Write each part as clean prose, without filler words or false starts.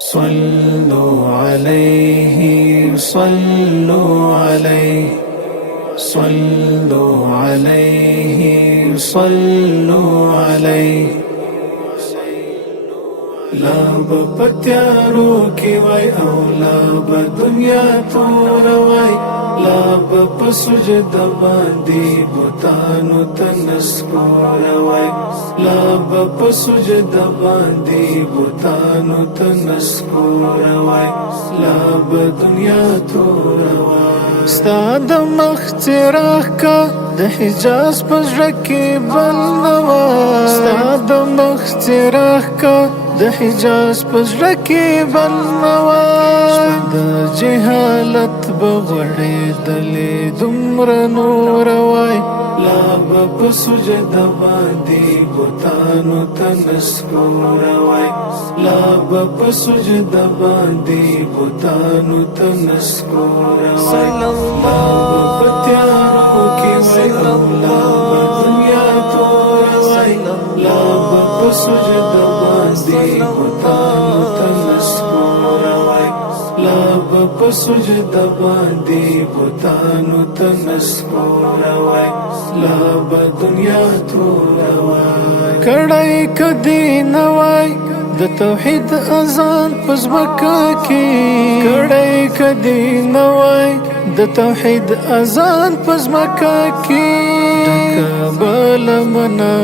صلوا عليه صلوا عليه صلوا عليه صلوا عليه لا بپتیارو کی وای او لا بدنیا تور وای لا بپسجد باندې بوتانو تنسکور وای لا بپسجد باندې بوتانو تنسکور وای لا بدنیا تور وای ستاد مختراخ کا د حجاز پزړه کې بل نوا ستاد مختراخ کا د حجاز پزړه کې بل نوا د جهالت بغړې دلې دومره نور وای لا بپسجد باندې بوتانو تنسکور وای لا بپسجد باندې بوتانو تنسکور صلی الله بپتیارو کې وای الله دنیا تور وای لا بپسجد باندې بوتانو تنسکور وای لا بپسجد باندې بوتانو تنسکور وای لا بدنیا تور وای کړای کدی نوای د توحید اذان پزمکه کې کړای کدی نوای د توحید اذان پزمکه کې د کابل منا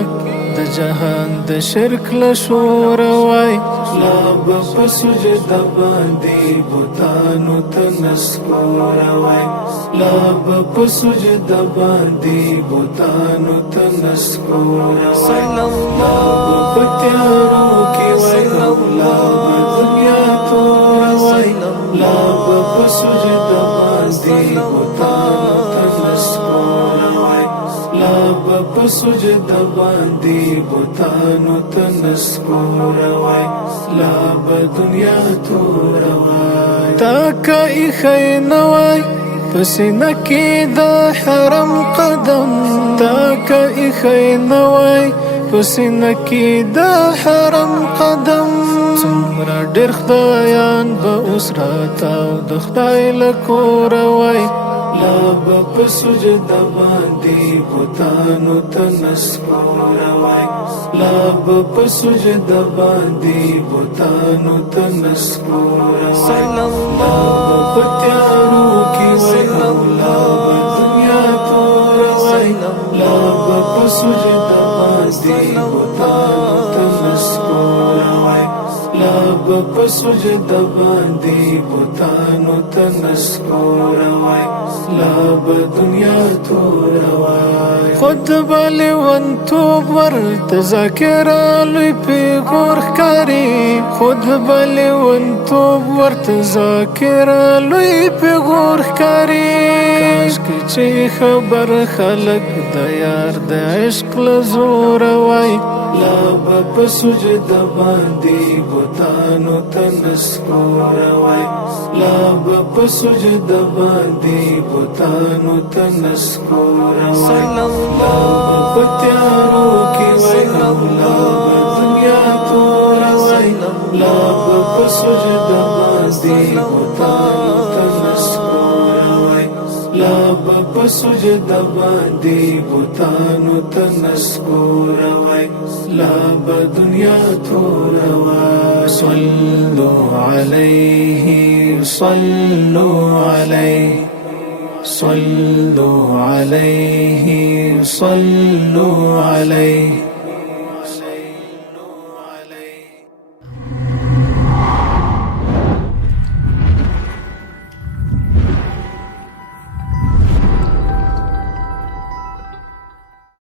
د جهان د شرک لشور وای لا بپسجد باندې بوتانو تنسکور وای لا بپسجد باندې بوتانو تنسکور صلی الله بپتیارو کې وای الله دنیا تور وای لا بپسجد باندې بوتانو تنسکور وای لا بپسجد باندې بوتانو تنسکور وای لا بدنیا تور وای تاکا ایخی نوای پسینه کې د حرم قدم تاکا ایخی نوای پسینه کې د حرم قدم څومره ډېر خدایان به اوس راتاو د خدای له کوره وای لا بپسجد باندې بوتانو تنسکور وای لا بپسجد باندې بوتانو تنسکور صلی الله بپتیارو کې وای الله دنیا تور وای لا بپسجد باندې بوتانو تنسکور وای لا بپسجد باندې بوتانو تنسکور وای لا بدنیا تور وای خود بل ونتوب ورته ذکر لوی پیغور ښکاري خود بل ونتوب ورته ذکر لوی پیغور ښکاري کاشکې چې خبر خلک د یار د عشق له زور وای لا بپسجد باندې بوتانو تنسکور وای لا بپسجد باندې بوتانو تنسکور صلی الله بپتیارو کې وای الله دنیا تور وای لا بپسجد باندې بوتانو تنسکور وای لا بپسجد باندې بوتانو تنسکور وای لا بدنیا تور وای صلوا علیه صلوا علیه صلوا علیه صلوا علیه